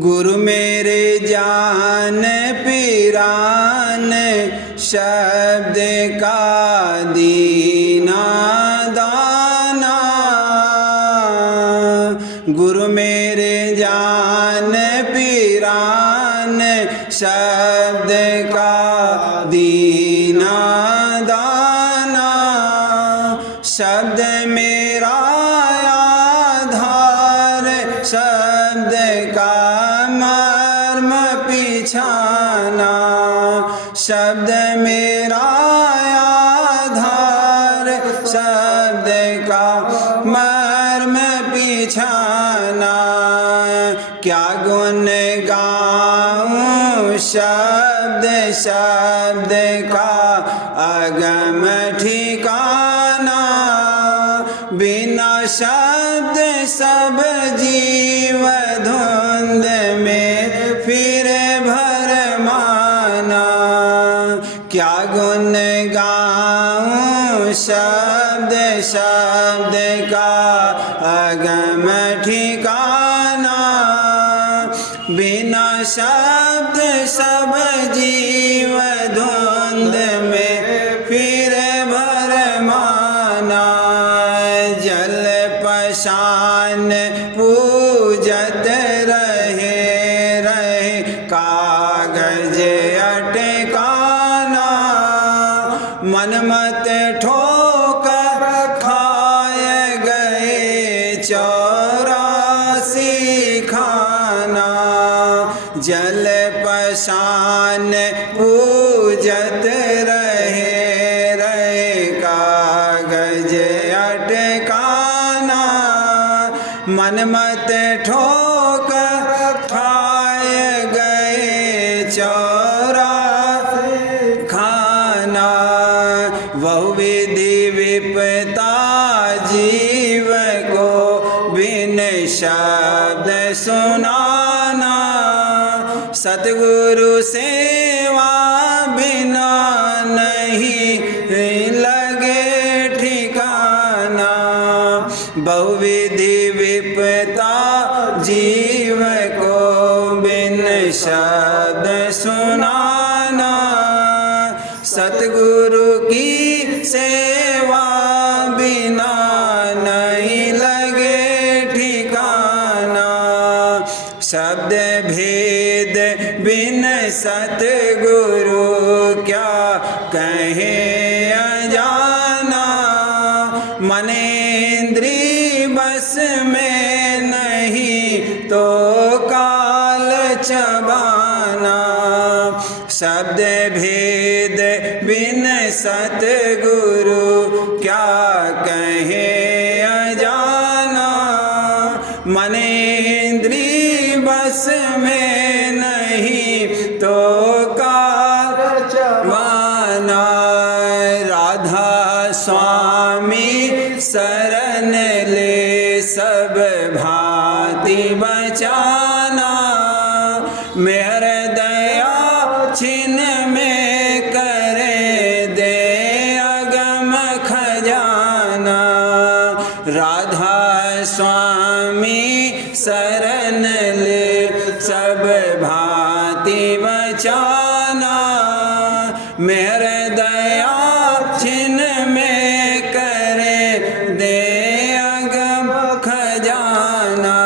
गुरु मेरे जान पीरान शब्द का दीना दाना। गुरु मेरे जान पीरान शब्द का दीना दाना। शब्द मेरा आधार शब्द का मर्म पिछाना। शब्द मेरा आधार शब्द का मर्म पिछाना। क्या गुण गाऊं शब्द शब्द का अगम ठिकाना। बिना शब्द सब जीव धुंध में फिर भरमाना। क्या गुण गाऊं शब्द शब्द का अगम ठिकाना। बिना शब्द सब जीव धुंध में फिर भरमाना। जल पशान पूजत रहे रहे कागज अटकाना। मन मत ठोकर खाए गए 84 खाना। जल पशान पूजत रहे रहे कागज अटकाना। मन मत ठोकर खाए गए 84 खाना। बहुविधि विपता जीव को बिन शब्द सुनाना। सतगुरु सेवा बिना नहीं लगे ठिकाना। बहुविधि विपता जीव को बिन शब्द सुनाना। सतगुरु की सेवा बिना नहीं लगे ठिकाना। शब्द भेद बिन सतगुरु क्या कहे अजाना। मनेन्द्री बस में नहीं तो काल चबाना। शब्द भेद बिन सतगुरु क्या कहे अजाना। मनेन्द्री बस में नहीं तो काल चबाना। राधा स्वामी शरण ले सब भांति बचाना। मेहर दया छिन में करे दे अगम खजाना। राधा स्वामी शरण ले सब भांति बचाना। मेहर दया छिन में करे दे अगम खजाना।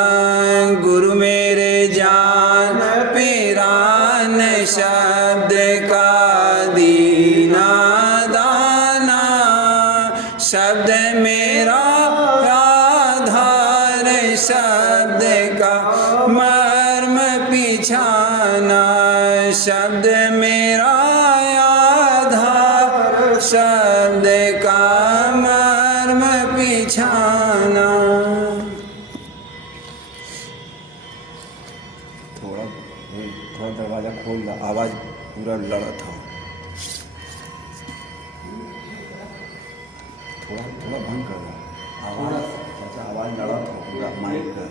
गुरु मेरे जान पीरान शब्द का दीना दाना। शब्द मेरा आधार शब्द का मर्म पिछाना। शब्द मेरा आधार शब्द का मर्म पिछाना। थोड़ा दरवाजा खोल ला, आवाज पूरा लड़ा था। थोड़ा बंद कर रहा आवाज। चाचा आवाज लड़ा था पूरा माइक का।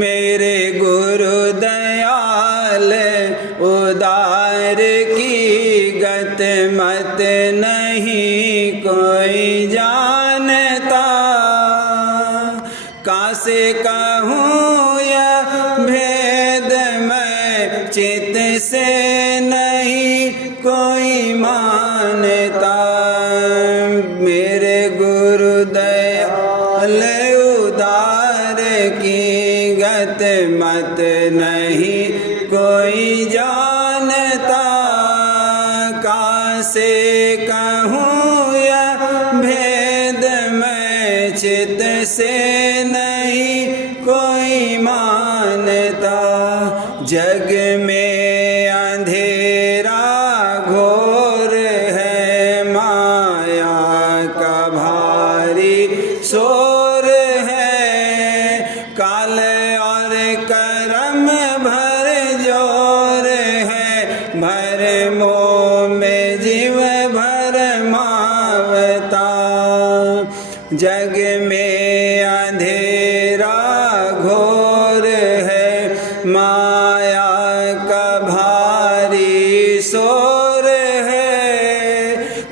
मेरे गुरु दयाल उदार उदार की गत मत नहीं कोई जानता, कासे कहूँ यह भेद मैं चित से नहीं कोई मानता। मेरे गुरुदयाल उदार की गत मत नहीं कोई जानता, कासे कहूँ यह भेद मैं चित से नहीं कोई मानता। जग में अंधेरा घोर है, माया का भारी शोर है, काल और कर्म भर जोर है, भर मोह में जीव भर मावता। जग में अंधेरा घोर है, माया का भारी शोर है,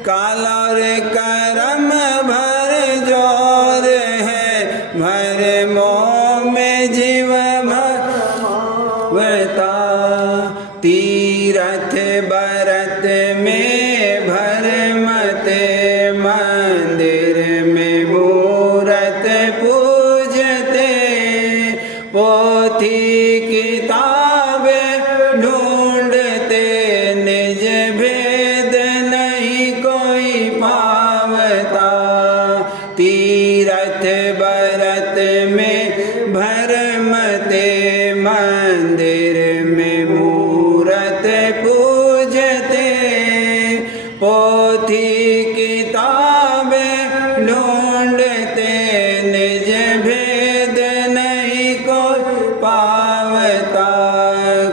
काल और कर्म भर जोर है, भर मोह में जीव भरता। तीरथ बरत में भरमते, मंदिर में मूरत पूजते, पोथी किताबें ढूंढते, निज भेद नहीं कोई पावता। तीरथ बरत में भरमते, मंदिर में मूरत पूजते, पोथी किताबें ढूंढते, निज भेद नहीं कोई पावता।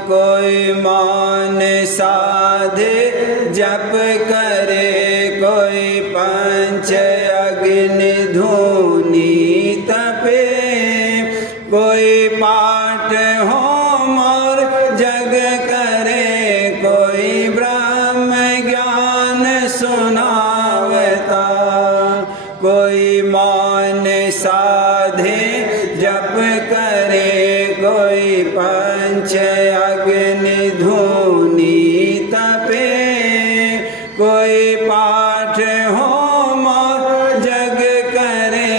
कोई मौन साधे जप करे, कोई पंच अग्नि धूनी तपे, कोई पाठ होम और जग करे, कोई ब्रह्म ज्ञान सुनावता। कोई मौन साधे जप करे, कोई पंच अग्नि धूनी तपे, कोई पाठ होम जग करे,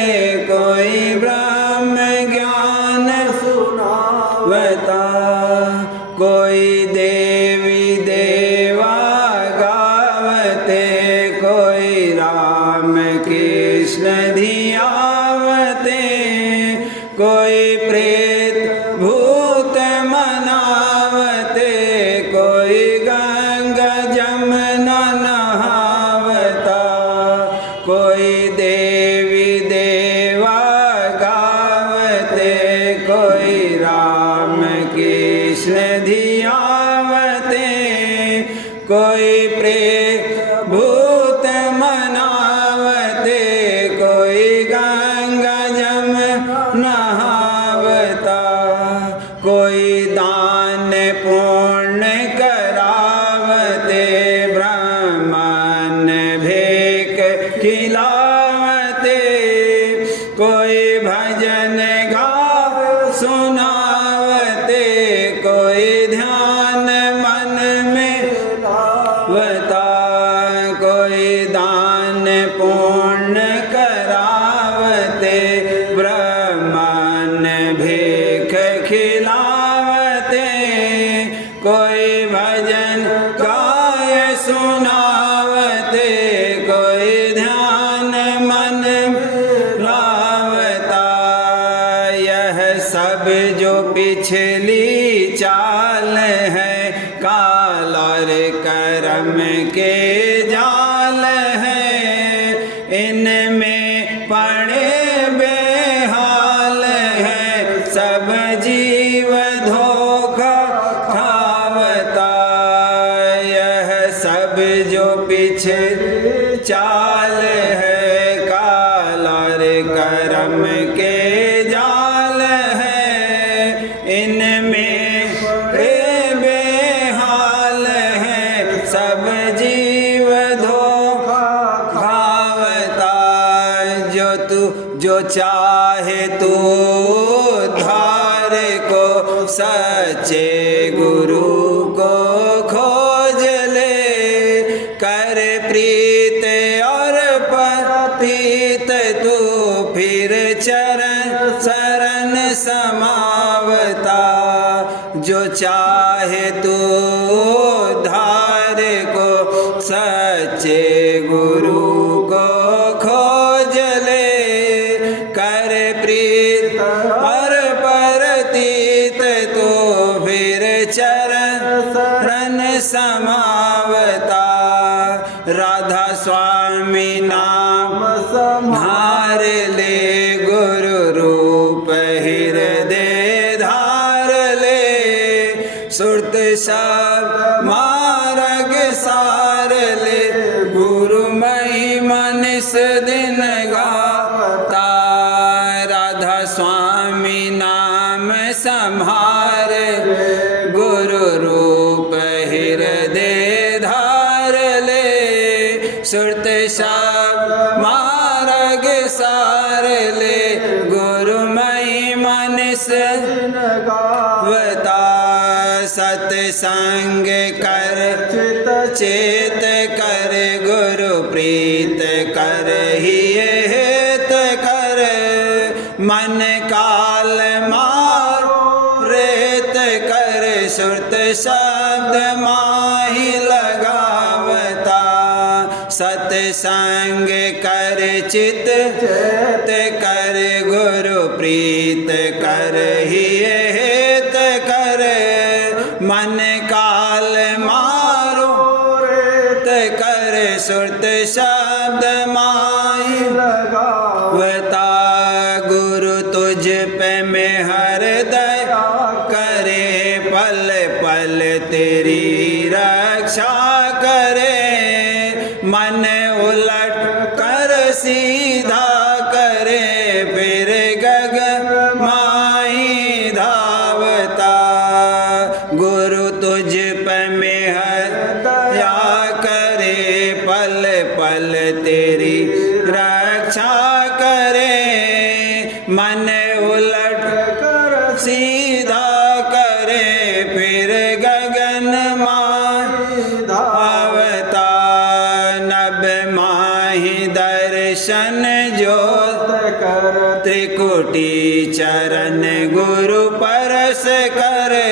कोई ब्रह्म ज्ञान सुनावता। कोई देवी देवा गावते, कोई राम कृष्ण धियावते, कोई प्रेत भूत मनावते, कोई गंगा जमुना नहावता। कोई देवी देवा गावते, कोई राम कृष्ण धियावते, कोई प्रेत भूत मनावते, कोई गंगा जमुना नहावता। कोई दान पुण्य करावते, ब्राह्मण भेक खिलावते, कोई भजन गाव सुनावते, कोई ध्यान मन में लावता। कोई दान पुण्य करावते, ब्राह्मण भेख खिलावते, कोई भजन गाय सुनावते, कोई ध्यान मन लावता। यह सब जो पिछली चाल है, काल और कर्म के जाल है, इनमें पड़े बेहाल है, सब जीव धोखा खावता। यह सब जो पीछे चाल है, काल और कर्म के जाल है, इनमें बेहाल सब जीव धोखा खावता। जो चाहे तू धार को सच्चे गुरु को खोज ले। कर प्रीत और पतित तू फिर चरण शरण समावता। जो चाहे तू धार को सच्चे गुरु को खोज ले। कर प्रीत और परतीत तो फिर चरण समावता। राधा स्वामी नाम संहार ले। गुरु रूप हृदय धार ले। सुरत सब मार्ग सार ले। गुरु महिमा निस दिन गाता। राधा स्वामी नाम संहार गुरु रूप हृदय धार ले। सुरत सब मार्ग सार ले। गुरु महिमा निस दिन गावता। सत्संग कर चेत कर। गुरु प्रीत कर ही हेत कर। मन काल मारो रेत कर। सुरत शब्द माही लगावता। सत्संग कर चित कर। गुरु प्रीत कर ही हेत कर। मन काल मारो रेत कर। सुरत शब्द माही लगावता। गुरु तुझ पे मेहर दया करे। पल पल तेरी रक्षा करे। मन उलट कर सीधा करे। फिर गगन माही धावता। गुरु तुझ पे मेहर दया करे। पल पल तेरी रक्षा करे। मन उलट कर सीधा करे। फिर गगन माही धावता। नभ माही दर्शन जोत कर। त्रिकुटी चरण गुरु परस करे।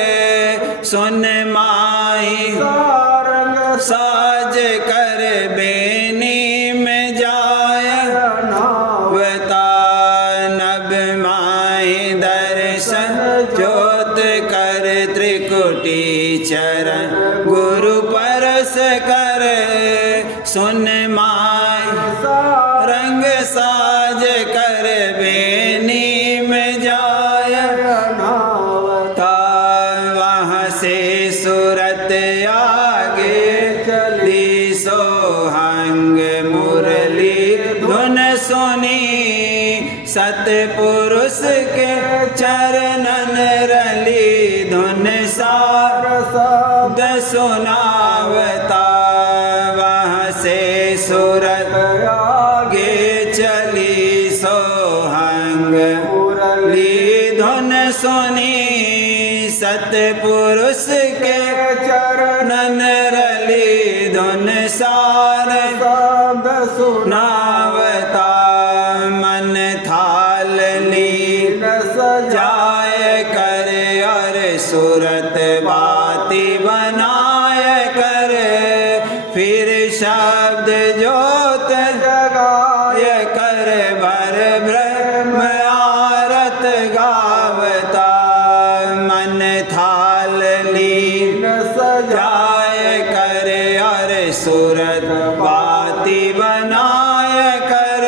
सुन माही सारंग साज कर। बेनी में जाय नावता। नभ माही दर्शन जोत कर। त्रिकुटी चरण गुरु परस कर। सुन माही रंग साज कर। बेनी में जाय नावता। वहाँ से सूरत आगे चली। सोहंग मुरली धुन सुनी। सतपुरुष के चरणन रली। धुन सार शब्द सुनावता। वहाँ से सूरत आगे चली। सोहंग मुरली धुन सुनी। सतपुरुष के चरणन रली। धुन सार शब्द सुनावता। मन थाल लीन सजाय कर। और सूरत बाती बनाय कर। फिर शब्द जोत जगाय कर। भर ब्रह्म आरत गावता। मन थाल लीन सजाय कर। और सूरत बाती बनाय कर।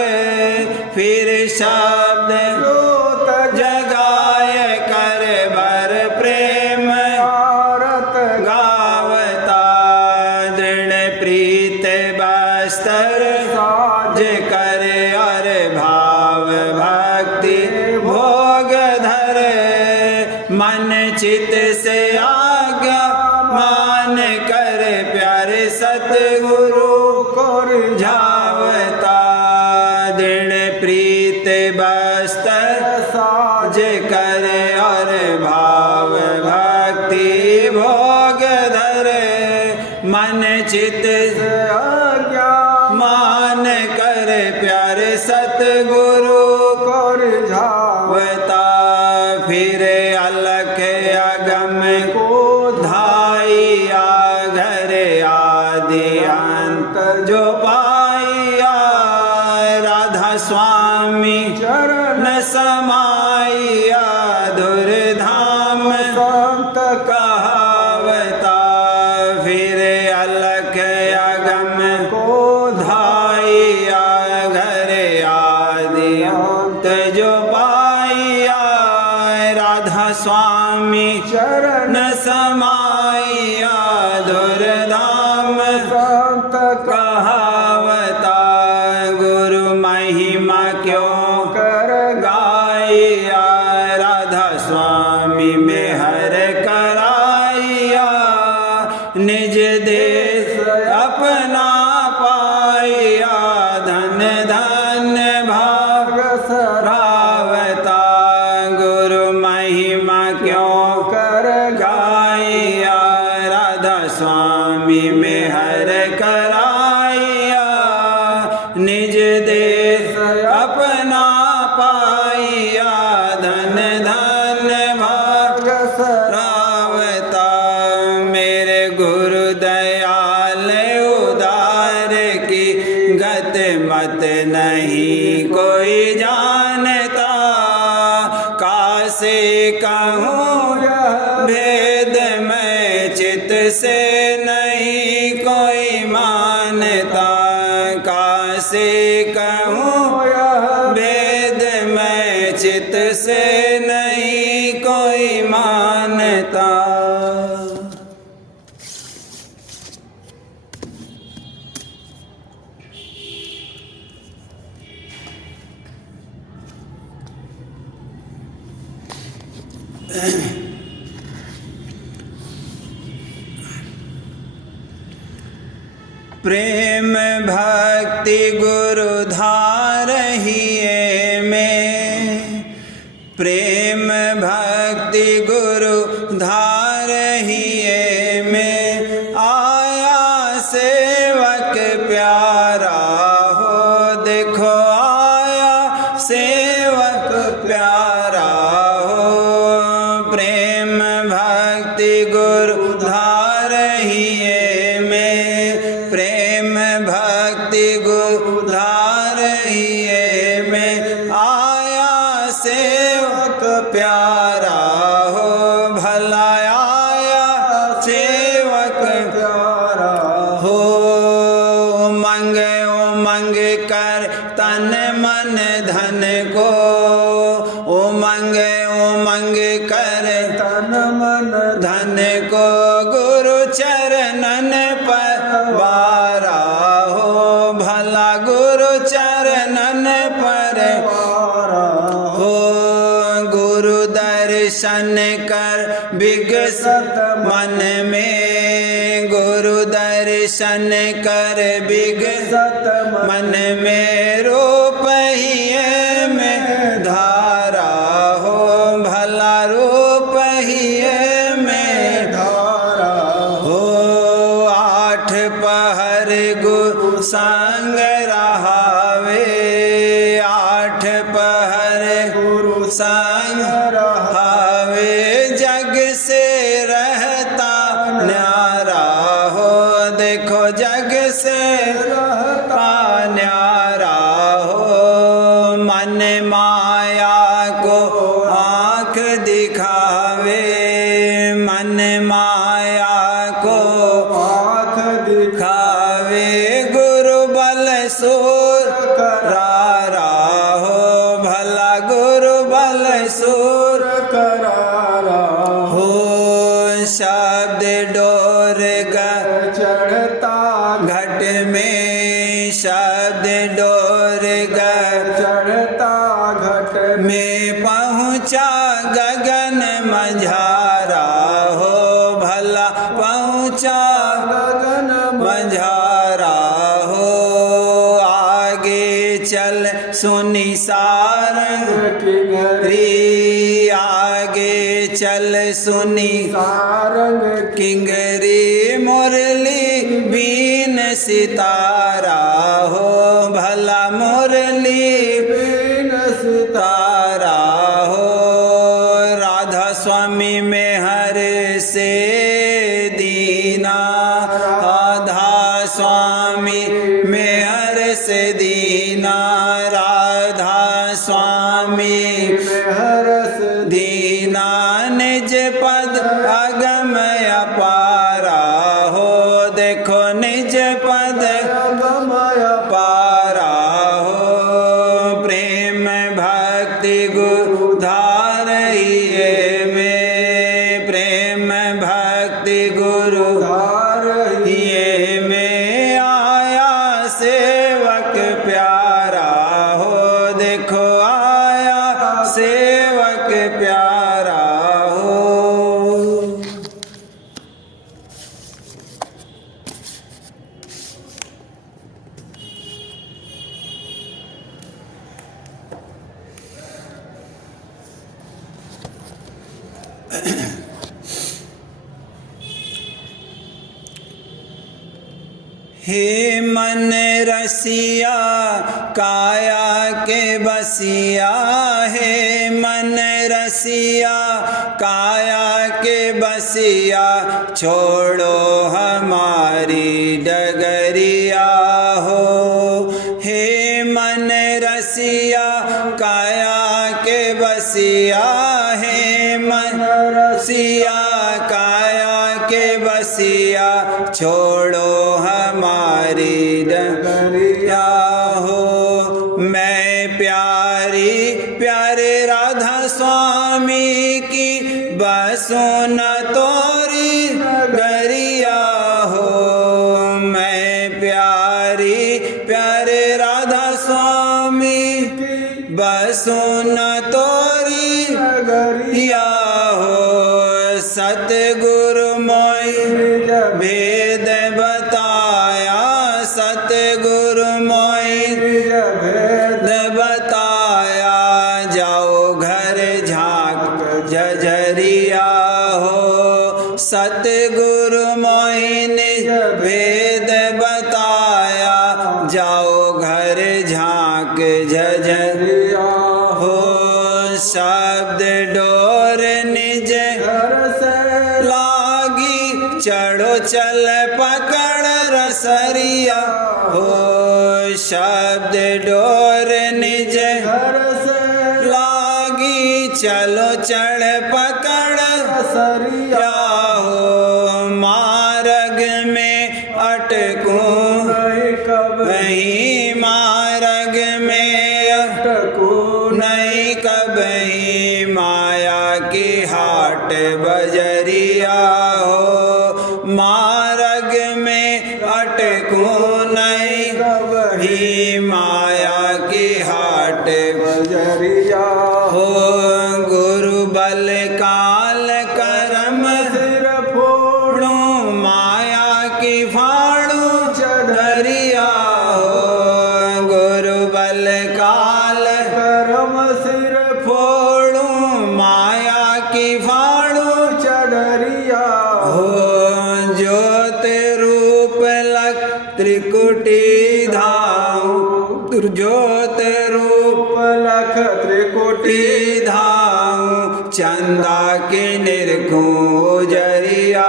फिर शब्द जोत जगाय कर। भर प्रेम आरत गावता। दृढ़ प्रीत बस्तर साज कर। और भाव भक्ति भोग धर। मन चित से आज्ञा मान कर। प्यारे सतगुरु को रिझावता। दृढ़ प्रीत बस्तर साज करे और भाव भक्ति भोग धरे। मन चित मान कर प्यारे सतगुरु को रिझावता। फिर अलख अगम को धाइया घर आदि अंत जो पाइया। राधा स्वामी चरण समाइया धुरधाम संत कहावता। फिर अलख अगम को धाइया घर आदि अंत जो पाइया। राधा स्वामी चरण समाइया धुरधाम संत कहावता। गुरु महिमा क्यों कर गाइया। राधा स्वामी में हर कराइया। निज देश अपना पाइया। धन धन भाग सरावता। गुरु महिमा क्यों कर गाइया। राधा स्वामी में हर कराइया। निज देश अपना पाइया। धन धन भाग सरावता। मेरे गुरु दयाल उदार की गत मत नहीं कोई जानता। कासे कहूँ भेद मैं चित से नहीं कोई मानता। कासे कहूँ भेद मैं चित से नहीं कोई मानता। प्रेम भक्ति गुरु धारहिए में। प्रेम भक्ति गुरु धारहिए में। आया सेवक प्यारा हो। देखो आया सेवक प्यारा हो। प्रेम भक्ति गुरु धारहिए में। प्रेम भक्ति गुरु धारहिए में। आया सेवक प्यारा हो। भला आया सेवक प्यारा हो। उमंग कर तन मन धन को। उमंग कर तन मन धन को। गुरु चरणन पर वारा हो। भला गुरु चरणन पर वारा हो। गुरु दर्शन कर विगसत मन में। गुरु दर्शन कर विगसत मन में। रूप ही में धारा हो। भला रूप ही में धारा हो। आठ पहर गुरु संग रहावे। आठ पहर गुरु संग रहावे। जग से रहता न्यारा हो। देखो जग से रहता न्यारा हो। मन माया को आँख दिखावे। मन माया को आँख दिखावे। गुरु बल सूर करारा हो। भला गुरु बल सूर करारा हो। शब्द डोर चढ़ता घट में। शब्द डोर चढ़ता घट में। पहुँचा गगन मझारा हो। भला पहुँचा गगन सुनी सारंग री आगे चल सुनी सारंग किंगरी मुरली बीन सितारा हो भला मुरली बीन सितारा हो राधा स्वामी में हर से दीना राधा स्वामी में हर से दीना राधा स्वामी हरस दीना निज पद अगम अपारा हो देखो निज पद गमय पारा हो प्रेम भक्ति गुरु धारिये में प्रेम भक्ति गुरु ये में आया सेवक प्यारा हो देखो आया सेवक प्यारा हो हे मन रसिया काया के बसिया हे मन रसिया काया के बसिया छोड़ो हमारी डगरिया हो हे मन रसिया काया के बसिया हे मन रसिया काया के बसिया छोड़ो हमारी डगरिया हो मैं प्यारी प्यारे राधा स्वामी की बसों न तोरी डगरिया हो मैं प्यारी प्यारे राधा स्वामी की बसों न तोरी डगरिया हो सतगुरु मोई भेद बताया सतगुरु मोई भेद बताया जाओ घर झांक झझरिया हो सतगुरु मोई ने भेद बताया जाओ घर झांक झझरिया हो शब्द डोर निज लागी चढ़ो चल पकड़ रसरिया हो शब्द डोर निज लागी चलो चढ़ पकड़ सरिया हो मार्ग में अटकूं कब नहीं मार्ग में को नहीं कबही माया की हाट बजरिया हो मार्ग में अटकूं नहीं कबही माया की हाट बजरिया हो गुरु बल काल करम सिर फोड़ फोड़ू माया की फाड़ू चढ़रिया हो गुरु बल काल करम सिर फोड़ू माया की फाड़ू चढ़रिया हो ज्योत रूप लग त्रिकुटी धाम ज्योत रूप लख त्रिकोटि धाम चंदा के निरखूं जरिया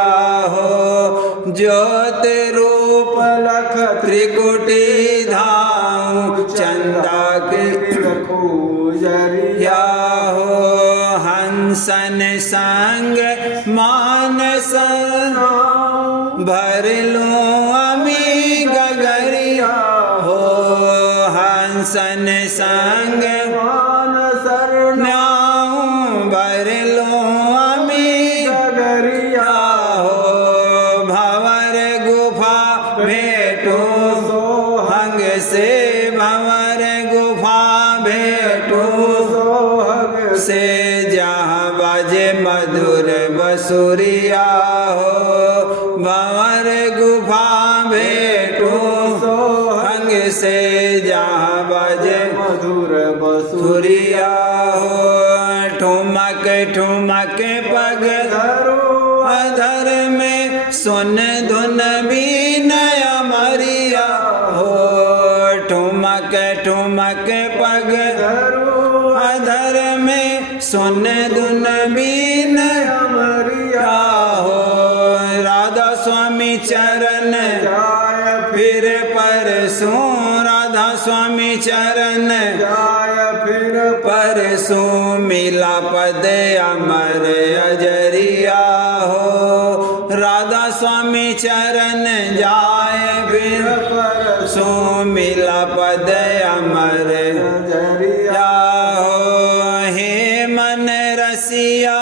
हो ज्योत रूप लख त्रिकुटी धाम चंदा के जरिया या हो हंसन संग मानस भर लूं अमी गगरिया हो हंसन संग मान शरण न्याऊं भर लूं अमी गगरिया हो भंवर गुफा भेटो हंग से भंवर गुफा भेटो सोहग से जहाँ बाजे मधुर बसुरिया हो भंवर गुफा भेटो हंग से जहाँ बाजे मधुर बीन अमरिया हो ठुमक ठुमक पग धरो अधर में सुन धुन बीन अमरिया हो राधा स्वामी चरण जाय फिर परसों राधा स्वामी चरण जाय फिर परसों मिला पद अमर अजरिया हो राधा स्वामी चरण जाय फिर परसों मिला पद अमर जरिया हो हे मन रसिया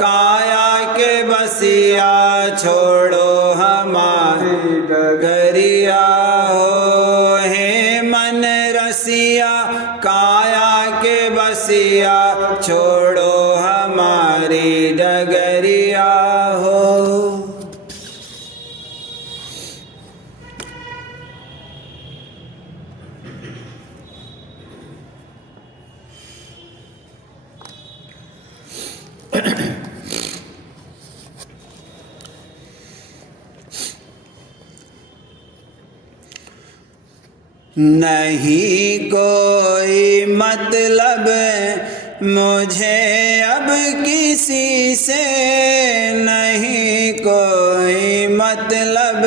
काया के बसिया छोड़ो हमारी डगरिया हो हे मन रसिया काया के बसिया छोड़ो हमारी डगरिया हो। नहीं कोई मतलब मुझे अब किसी से नहीं कोई मतलब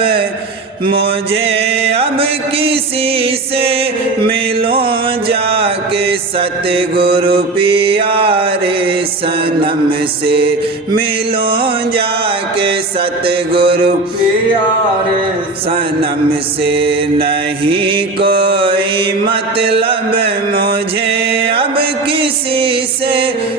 मुझे अब किसी से मिलो जाके सतगुरु प्यारे सनम से मिलो जाके सतगुरु प्यारे सनम से नहीं कोई मतलब मुझे अब किसी से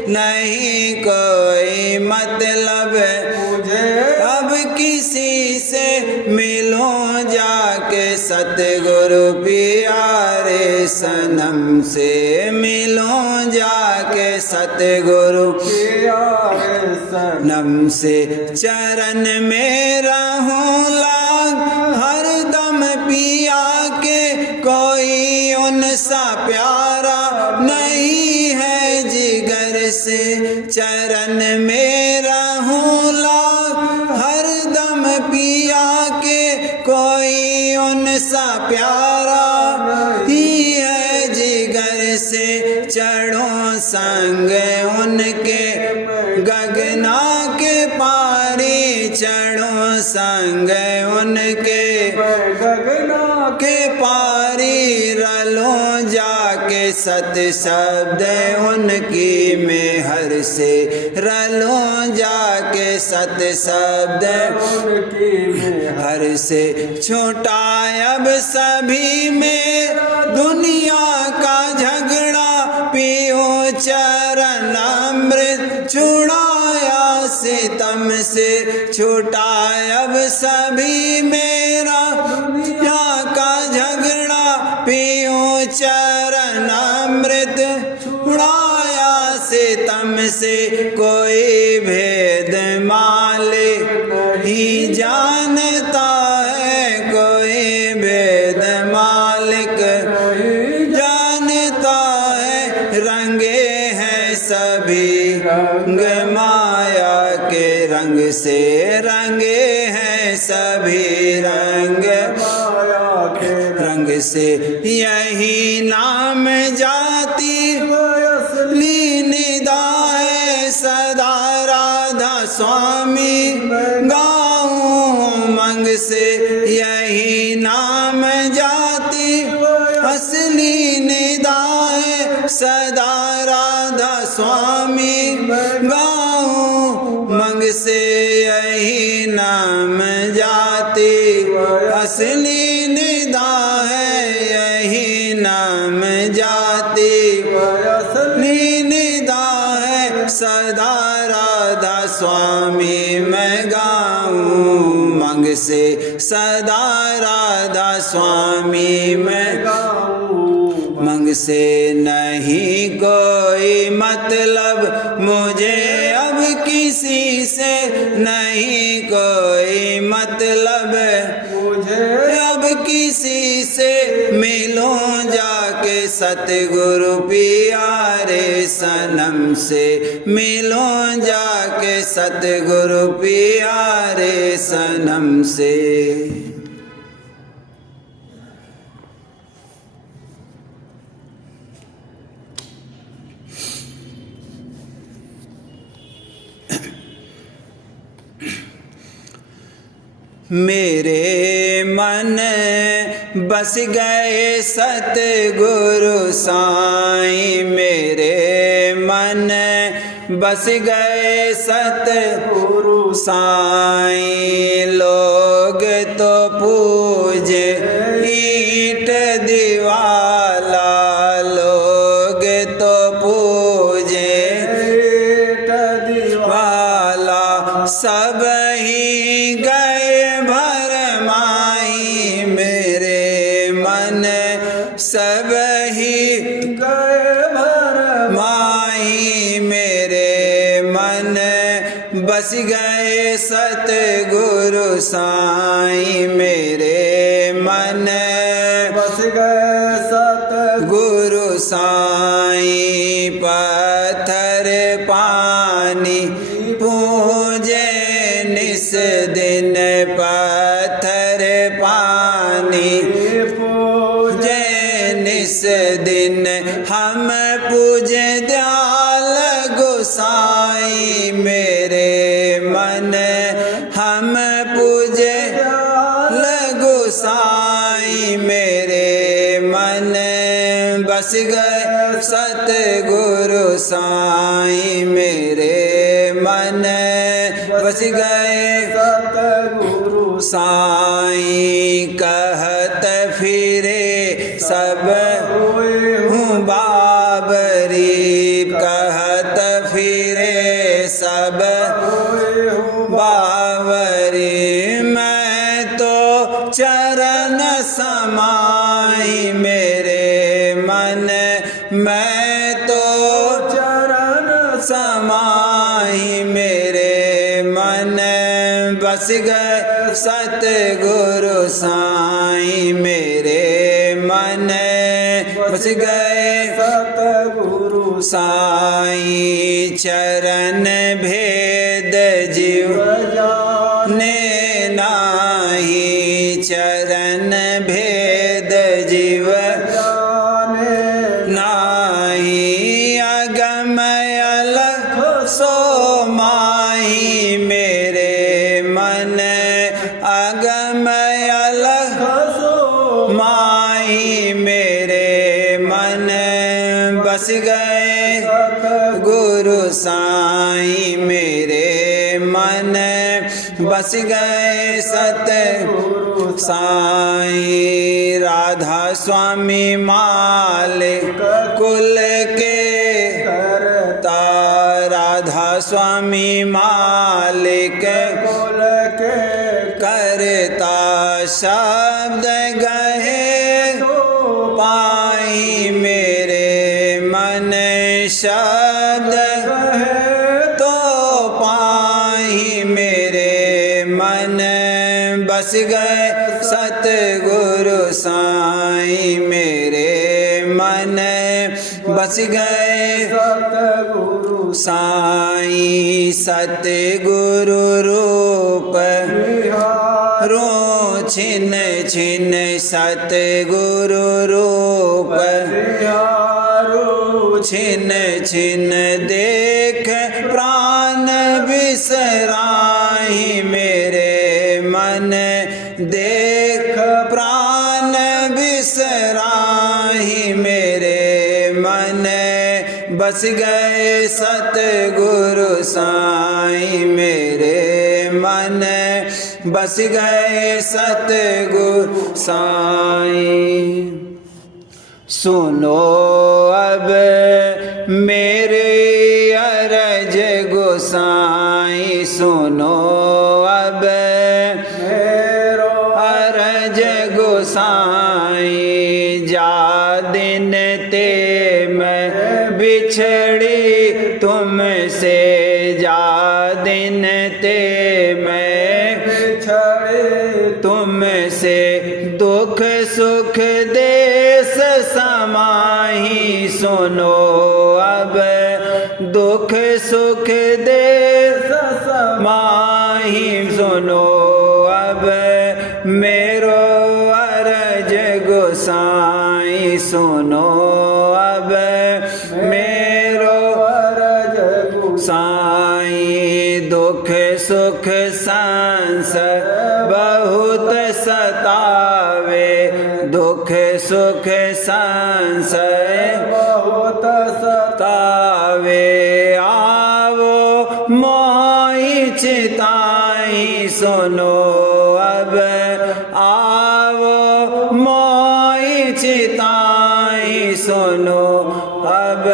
नहीं कोई मतलब मुझे अब किसी से मिलो जाके सतगुरु प्यारे सनम से मिलो जाके सतगुरु प्यारे सनम से चरण में रहूं लाग हर दम पिया के कोई उनसा प्यारा नहीं है जिगर से चरण में रहूं लाग हर दम पिया के कोई उनसा प्यारा ही है जिगर से चढ़ो संग उनके गगना के पारी चढ़ो संग उनके गगना के पारी रलो जाके सत शब्द उनकी में हर से रलो जाके सत शब्द उनकी में हर से छोटा अब सभी में दुनिया का झगड़ा पियो चरण अमृत छुड़ाया सितम से छूटा अब सभी मेरा दुनिया का झगड़ा पियो चरण अमृत छुड़ाया सितम से कोई भेद मालिक नहीं जानता है कोई भेद मालिक जानता है रंगे हैं सभी रंग माया के रंग से रंगे हैं सभी रंग माया के रंग से यही नाम जाति असली निदा है सदा राधा स्वामी गाऊं मंग से यही नाम जाति असली निदा है सदा राधा स्वामी गाऊं मंग से यही नाम जाति असली निदा है यही नाम जाति असली निदा है सदा राधा स्वामी मैं गाऊं मंग से सदा राधा स्वामी मैं मंग से नहीं कोई मतलब मुझे अब किसी से नहीं कोई मतलब मुझे अब किसी से मिलो जाके सतगुरु प्यारे सनम से मिलो जाके सतगुरु प्यारे सनम से। मेरे मन बस गए सतगुरु साईं, मेरे मन बस गए सतगुरु साईं। लोग तो पूजे ईंट दीवाला, लोग तो पूजे ईंट दीवाला, सब ही गए भरमाई। मेरे मन सब ही गए माई, मेरे मन बस गए सतगुरु साईं, मेरे मन बस गए गुरु साईं। पत्थर पानी पूजे निस दिन, पत्थर पानी पूजे निस दिन। हम पूजे दयाल गोसाई, मेरे मन हम पूजे दयाल गोसाई, मेरे मन बस गए सतगुरु साईं, मेरे मन बस गए सतगुरु साईं। कहत फिरे सब हूँ बाबरी, कहत फिरे सब बाबरी। मैं तो चरण समाई, मेरे मन मैं तो चरण समाई, मेरे मन बस गए सतगुरु साईं, मेरे मन बस गए सतगुरु साईं। चरण भेद जीव जाने नाही, चरण भेद जीव जाने नाही। अगम अलख सो माही, मेरे मन अगम अलख सो माही, मेरे मन बस गए गुरु साईं, मेरे मन बस गए सतगुरु साईं। राधा स्वामी मालिक कुल के करता, राधा स्वामी मालिक कुल के करता। शब्द गहे पाई, मेरे मन शब्द तो पाई, मेरे मन बस गए सतगुरु साईं, मेरे मन बस गए सतगुरु साईं। सतगुरु रूप रो छिन छिन, सतगुरु रूप छिन छिन। देख प्राण बिसराही, मेरे मन देख प्राण बिसराही, मेरे मन बस गए सतगुरु साईं, मेरे मन बस गए सतगुरु साईं। सुनो अब मेरे अरज गोसाई, सुनो अब मेरो अरज गोसाई। जा दिन ते मैं बिछड़ी तुमसे, जा दिन ते मैं बिछड़े तुमसे। दुख सुख देश समाही, सुनो अब दुख सुख देश समाही, सुनो अब मेरो अरज गोसाई, सुनो अब मेरो अरज गोसाई। दुख सुख सांस बहु सतावे, दुख सुख संशय बहुत सतावे। आवो मोहि चिताई सुनो अब, आवो मोहि चिताई सुनो अब,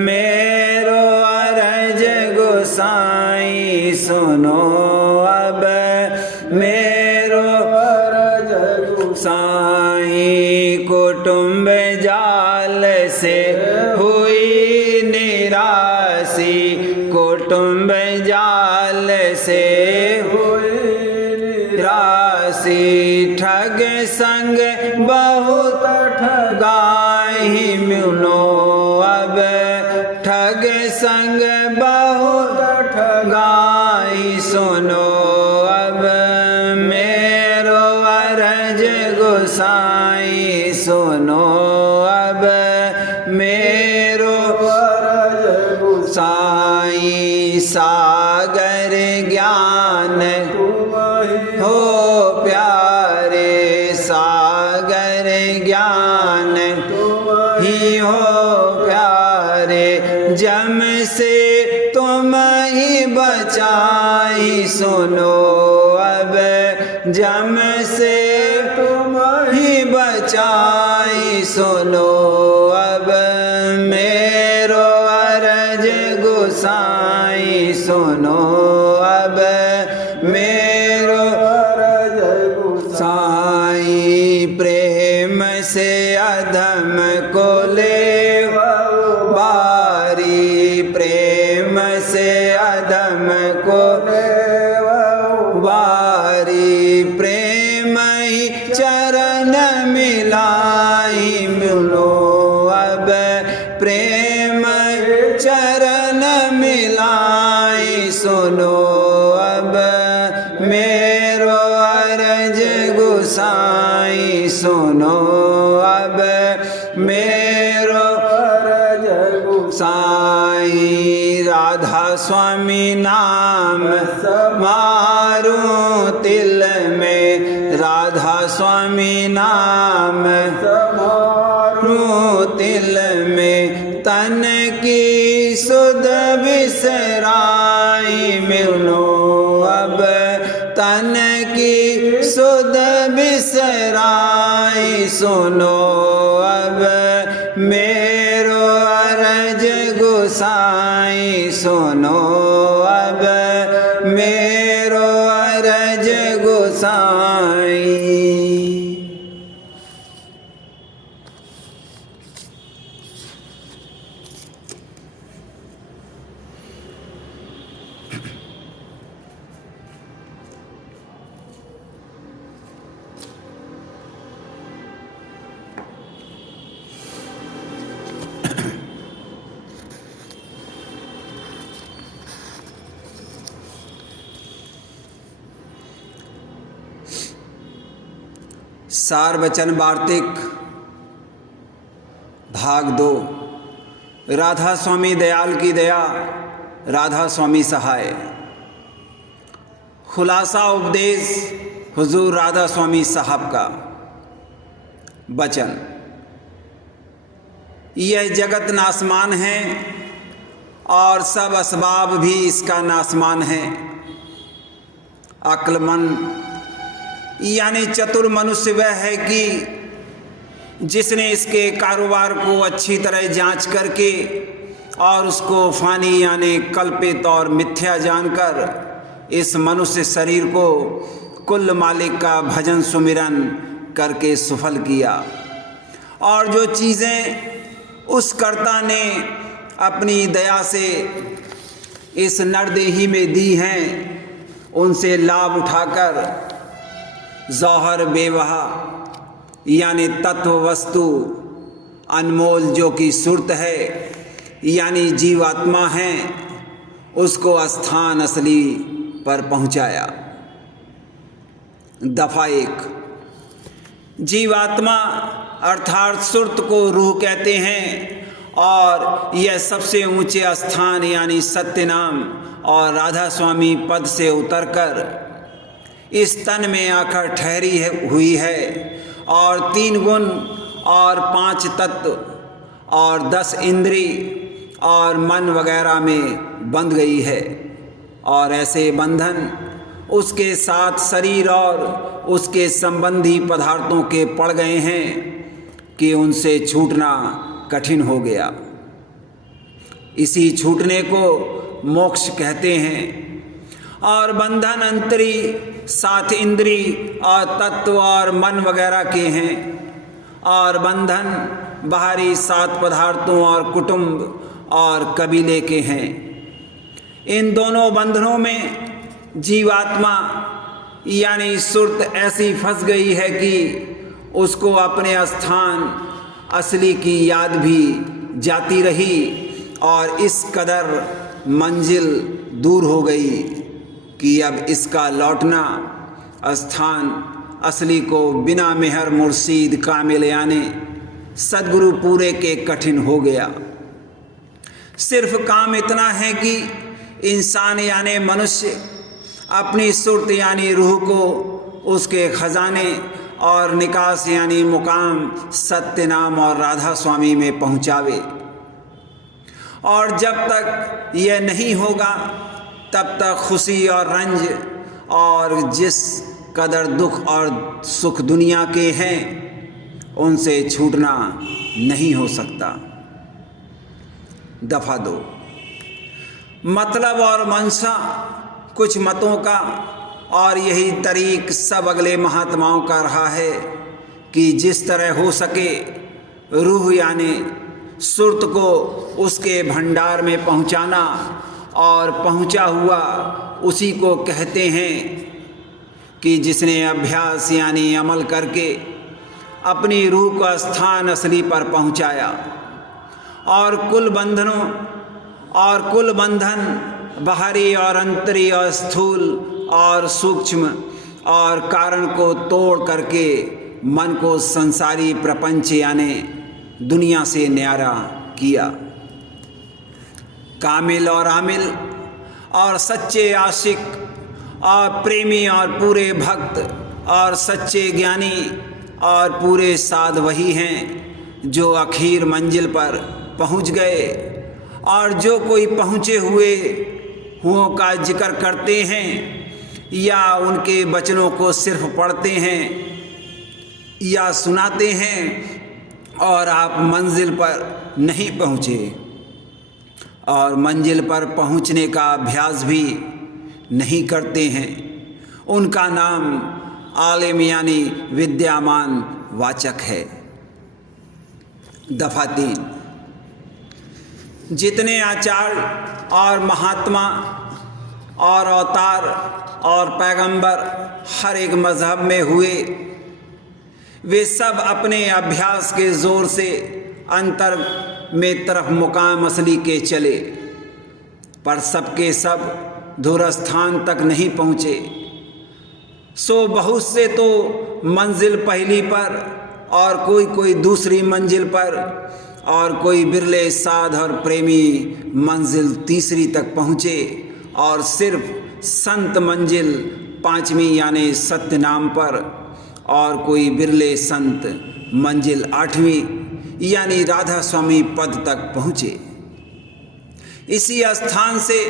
मेरो अरज गोसाई सुनो अब, मेरो अरज गोसाई। कुटुंब जाल से हुई निराशी, कुटुंब जाल से राशि। ठग संग बहुत ठगाई मिलो अब, ठग संग बहुत ठगाई सुनो अब, मेरो अरज गोसाई सुनो अब, मेरो अरज गोसाई। सागर ज्ञान हो प्यारे, सागर ज्ञान ही हो प्यारे, जम से तुम ही बचाई सुनो अब, जम से तुम ही बचाई सुनो अब, मेरो अरज गोसाई सुनो अब, मेरो अरज साई। प्रेम से अधम को ले बारी, प्रेम से अधम को बारी, प्रेम ही चरण मिलाई मिलो अब, प्रेम चरण मिलाई सुनो अब, मेरो अरज गोसाई सुनो अब, मेरो अरज गोसाई। राधा स्वामी नाम मारूं तिल में, राधा स्वामी नाम मारूं तिल में, तन की सुध बिसराई मिलो अब, तन की सुध बिसराई सुनो अब, मेरो अरज गोसाई सुनो अब, मेरो अरज गोसाई। सार वचन वार्तिक भाग 2। राधा स्वामी दयाल की दया, राधा स्वामी सहाय। खुलासा उपदेश हुजूर राधा स्वामी साहब का वचन। यह जगत नासमान है और सब असबाब भी इसका नासमान है। अक्लमंद यानी चतुर मनुष्य वह है कि जिसने इसके कारोबार को अच्छी तरह जांच करके और उसको फानी यानी कल्पित और मिथ्या जानकर इस मनुष्य शरीर को कुल मालिक का भजन सुमिरन करके सफल किया। और जो चीज़ें उस कर्ता ने अपनी दया से इस नरदेही में दी हैं, उनसे लाभ उठाकर जौहर बेवहा यानी तत्व वस्तु अनमोल जो कि सुरत है यानी जीवात्मा है, उसको स्थान असली पर पहुंचाया। दफा 1। जीवात्मा अर्थात सुरत को रूह कहते हैं और यह सबसे ऊंचे स्थान यानी सत्य नाम और राधा स्वामी पद से उतरकर इस तन में आकर ठहरी हुई है और 3 गुण और 5 तत्व और 10 इंद्री और मन वगैरह में बंध गई है। और ऐसे बंधन उसके साथ शरीर और उसके संबंधी पदार्थों के पड़ गए हैं कि उनसे छूटना कठिन हो गया। इसी छूटने को मोक्ष कहते हैं। और बंधन अंतरी 7 इंद्री और तत्व और मन वगैरह के हैं, और बंधन बाहरी 7 पदार्थों और कुटुंब और कबीले के हैं। इन दोनों बंधनों में जीवात्मा यानी सुरत ऐसी फंस गई है कि उसको अपने स्थान असली की याद भी जाती रही और इस कदर मंजिल दूर हो गई कि अब इसका लौटना स्थान असली को बिना मेहर मुर्शीद कामिल यानी सदगुरु पूरे के कठिन हो गया। सिर्फ काम इतना है कि इंसान यानी मनुष्य अपनी सुरत यानी रूह को उसके खजाने और निकास यानी मुकाम सत्य नाम और राधा स्वामी में पहुंचावे। और जब तक यह नहीं होगा तब तक खुशी और रंज और जिस कदर दुख और सुख दुनिया के हैं उनसे छूटना नहीं हो सकता। दफ़ा 2 मतलब और मंशा कुछ मतों का और यही तरीक सब अगले महात्माओं का रहा है कि जिस तरह हो सके रूह यानी सुरत को उसके भंडार में पहुंचाना, और पहुंचा हुआ उसी को कहते हैं कि जिसने अभ्यास यानी अमल करके अपनी रूह का स्थान असली पर पहुंचाया। और कुल बंधन बाहरी और अंतरी और स्थूल और सूक्ष्म और कारण को तोड़ करके मन को संसारी प्रपंच यानी दुनिया से न्यारा किया। कामिल और आमिल और सच्चे आशिक और प्रेमी और पूरे भक्त और सच्चे ज्ञानी और पूरे साध वही हैं जो आखिर मंजिल पर पहुंच गए। और जो कोई पहुँचे हुए का जिक्र करते हैं या उनके वचनों को सिर्फ पढ़ते हैं या सुनाते हैं और आप मंजिल पर नहीं पहुँचे और मंजिल पर पहुँचने का अभ्यास भी नहीं करते हैं, उनका नाम आलिम यानी विद्यामान वाचक है। दफ़ा 3 जितने आचार्य और महात्मा और अवतार और पैगंबर हर एक मज़हब में हुए, वे सब अपने अभ्यास के ज़ोर से अंतर में तरफ मुकाम असली के चले, पर सबके सब धुरस्थान तक नहीं पहुँचे। सो बहुत से तो मंजिल पहली पर और कोई दूसरी मंजिल पर और कोई बिरले साध और प्रेमी मंजिल तीसरी तक पहुँचे और सिर्फ संत मंजिल 5वीं यानी सत्य नाम पर और कोई बिरले संत मंजिल 8वीं यानी राधा स्वामी पद तक पहुँचे। इसी स्थान से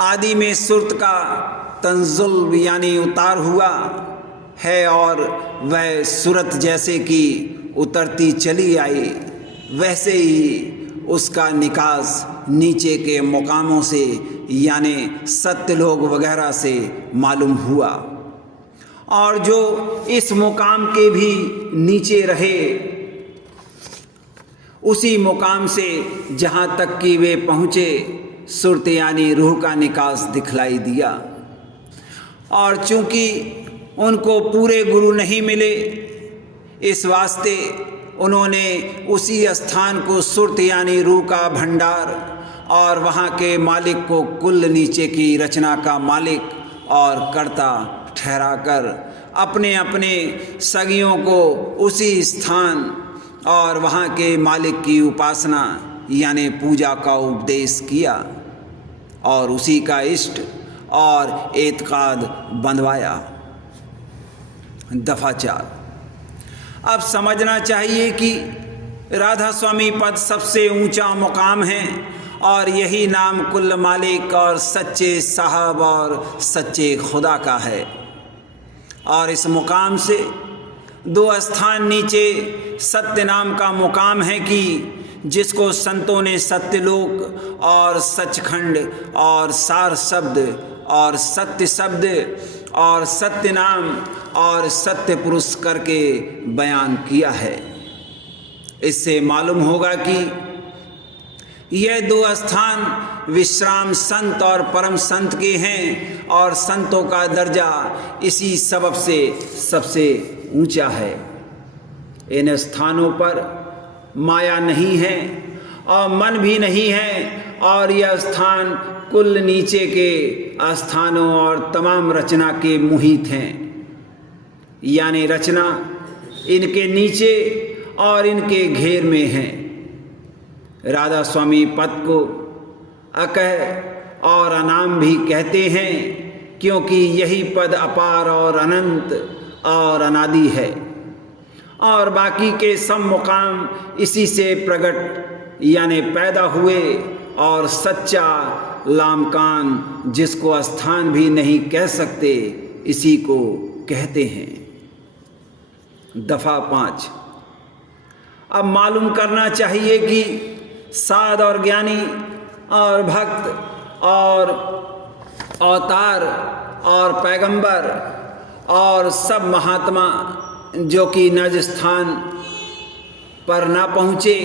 आदि में सुरत का तंजुल यानी उतार हुआ है और वह सूरत जैसे कि उतरती चली आई, वैसे ही उसका निकास नीचे के मुकामों से यानी सत्यलोक वगैरह से मालूम हुआ। और जो इस मुकाम के भी नीचे रहे, उसी मुकाम से जहाँ तक कि वे पहुँचे सुरत यानी रूह का निकास दिखलाई दिया। और चूँकि उनको पूरे गुरु नहीं मिले, इस वास्ते उन्होंने उसी स्थान को सुरत यानी रूह का भंडार और वहाँ के मालिक को कुल नीचे की रचना का मालिक और कर्ता ठहराकर अपने अपने सगियों को उसी स्थान और वहाँ के मालिक की उपासना यानी पूजा का उपदेश किया और उसी का इष्ट और एतकाद बंधवाया। दफा 4। अब समझना चाहिए कि राधा स्वामी पद सबसे ऊंचा मुकाम है और यही नाम कुल मालिक और सच्चे साहब और सच्चे खुदा का है। और इस मुकाम से 2 स्थान नीचे सत्य नाम का मुकाम है कि जिसको संतों ने सत्यलोक और सचखंड और सार शब्द और सत्य शब्द और सत्य नाम और सत्य पुरुष करके बयान किया है। इससे मालूम होगा कि यह 2 स्थान विश्राम संत और परम संत के हैं और संतों का दर्जा इसी सबब से सबसे ऊंचा है। इन स्थानों पर माया नहीं है और मन भी नहीं है और यह स्थान कुल नीचे के स्थानों और तमाम रचना के मुहित हैं, यानी रचना इनके नीचे और इनके घेर में है। राधा स्वामी पद को अकह और अनाम भी कहते हैं क्योंकि यही पद अपार और अनंत और अनादि है और बाकी के सब मुकाम इसी से प्रकट यानी पैदा हुए और सच्चा लामकान जिसको स्थान भी नहीं कह सकते इसी को कहते हैं। दफा 5। अब मालूम करना चाहिए कि साध और ज्ञानी और भक्त और अवतार और पैगंबर और सब महात्मा जो कि निज स्थान पर ना पहुँचे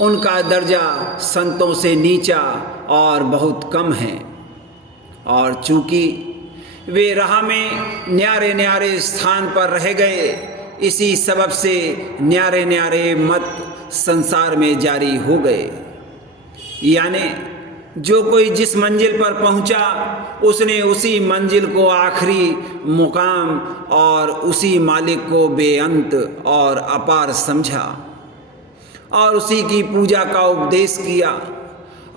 उनका दर्जा संतों से नीचा और बहुत कम है। और चूँकि वे राह में न्यारे न्यारे स्थान पर रह गए इसी सबब से न्यारे न्यारे मत संसार में जारी हो गए, यानी जो कोई जिस मंजिल पर पहुंचा उसने उसी मंजिल को आखिरी मुकाम और उसी मालिक को बेअंत और अपार समझा और उसी की पूजा का उपदेश किया।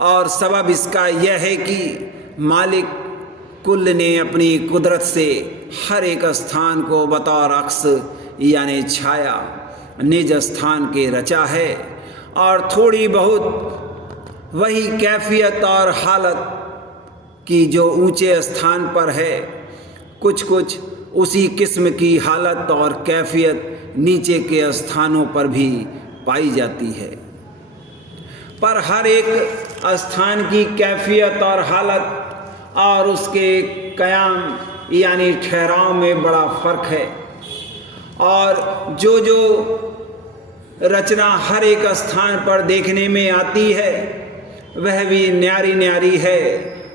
और सबब इसका यह है कि मालिक कुल ने अपनी कुदरत से हर एक स्थान को बतौर अक्स यानी छाया निज स्थान के रचा है और थोड़ी बहुत वही कैफियत और हालत की जो ऊंचे स्थान पर है, कुछ कुछ उसी किस्म की हालत और कैफियत नीचे के स्थानों पर भी पाई जाती है। पर हर एक स्थान की कैफियत और हालत और उसके कयाम यानी ठहराव में बड़ा फर्क है और जो रचना हर एक स्थान पर देखने में आती है वह भी न्यारी न्यारी है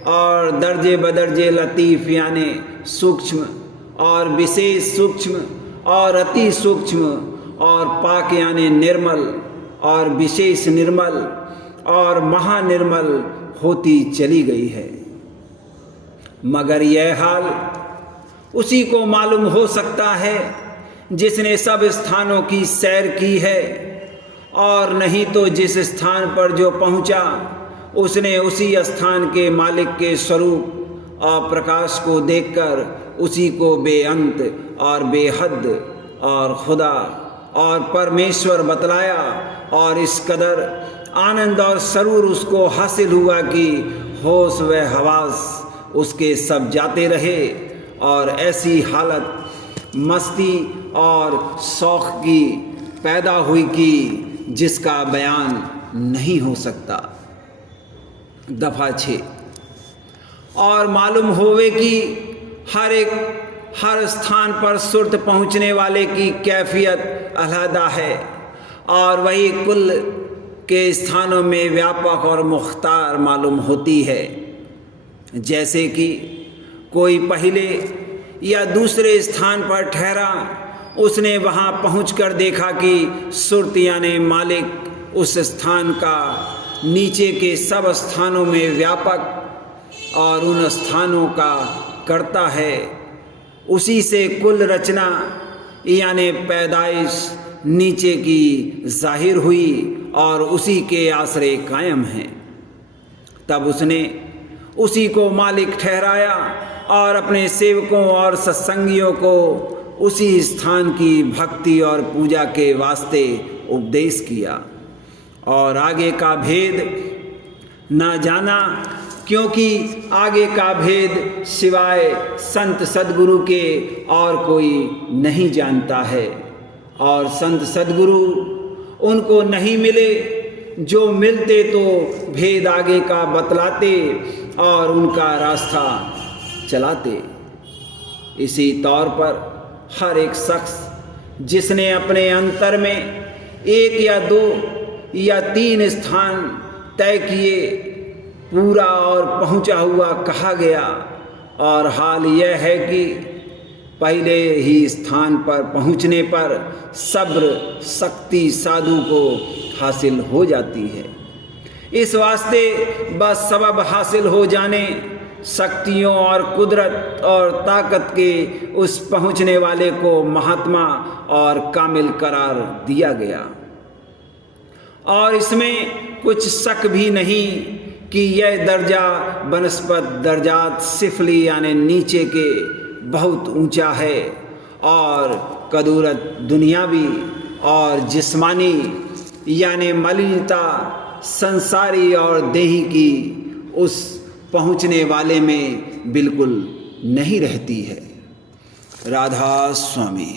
और दर्जे बदर्जे लतीफ़ यानी सूक्ष्म और विशेष सूक्ष्म और अति सूक्ष्म और पाक यानी निर्मल और विशेष निर्मल और महानिर्मल होती चली गई है। मगर यह हाल उसी को मालूम हो सकता है जिसने सब स्थानों की सैर की है और नहीं तो जिस स्थान पर जो पहुंचा उसने उसी स्थान के मालिक के स्वरूप और प्रकाश को देखकर उसी को बेअंत और बेहद और खुदा और परमेश्वर बतलाया और इस कदर आनंद और सरूर उसको हासिल हुआ कि होश व हवास उसके सब जाते रहे और ऐसी हालत मस्ती और शौक़ की पैदा हुई कि जिसका बयान नहीं हो सकता। दफा 6। और मालूम होवे कि हर स्थान पर सुरत पहुँचने वाले की कैफियत अलहदा है और वही कुल के स्थानों में व्यापक और मुख्तार मालूम होती है। जैसे कि कोई पहले या दूसरे स्थान पर ठहरा उसने वहाँ पहुंचकर देखा कि सुरत यानी मालिक उस स्थान का नीचे के सब स्थानों में व्यापक और उन स्थानों का करता है। उसी से कुल रचना यानी पैदाइश नीचे की जाहिर हुई और उसी के आश्रय कायम है। तब उसने उसी को मालिक ठहराया और अपने सेवकों और सत्संगियों को उसी स्थान की भक्ति और पूजा के वास्ते उपदेश किया और आगे का भेद न जाना, क्योंकि आगे का भेद सिवाय संत सद्गुरु के और कोई नहीं जानता है और संत सद्गुरु उनको नहीं मिले, जो मिलते तो भेद आगे का बतलाते और उनका रास्ता चलाते। इसी तौर पर हर एक शख्स जिसने अपने अंतर में 1 या 2 या 3 स्थान तय किए, पूरा और पहुंचा हुआ कहा गया, और हाल यह है कि पहले ही स्थान पर पहुंचने पर सब्र शक्ति साधु को हासिल हो जाती है। इस वास्ते बस सबब हासिल हो जाने, शक्तियों और कुदरत और ताकत के उस पहुंचने वाले को महात्मा और कामिल करार दिया गया। और इसमें कुछ शक भी नहीं कि यह दर्जा बनस्पत दर्जात सिफली यानी नीचे के बहुत ऊंचा है और कदूरत दुनियावी और जिस्मानी यानी मलिनता संसारी और देही की उस पहुंचने वाले में बिल्कुल नहीं रहती है। राधा स्वामी।